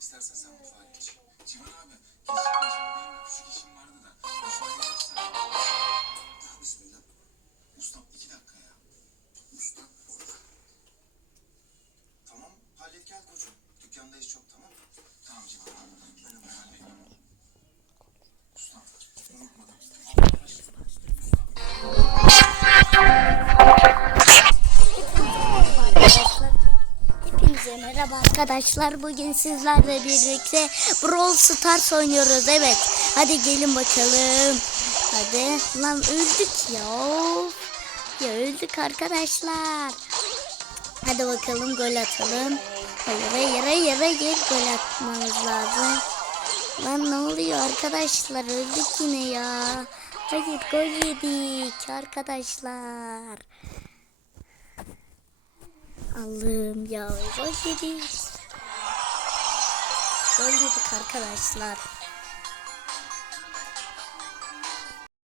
İstersen sen mutfağa geç. Civan abi, geçeceğim şimdi benim bir küçük işim vardı da. Müsaade edersen. Ya bismillah. Ustam 2 dakika ya. Usta orada. Tamam, hallet gel koçum. Dükkandayız çok, tamam. Tamam Civan abi. Ben hemen hallediyorum. Ustam, unutmadım. Hepinize merhaba arkadaşlar. Bugün sizlerle birlikte Brawl Stars oynuyoruz. Evet. Hadi gelin bakalım. Hadi. Lan öldük ya. Ya öldük arkadaşlar. Hadi bakalım gol atalım. Hayır gol atmamız lazım. Lan ne oluyor arkadaşlar? Öldük yine ya. Hayır gol yedik arkadaşlar. Allah'ım ya, gol yedik. Gol yedik arkadaşlar.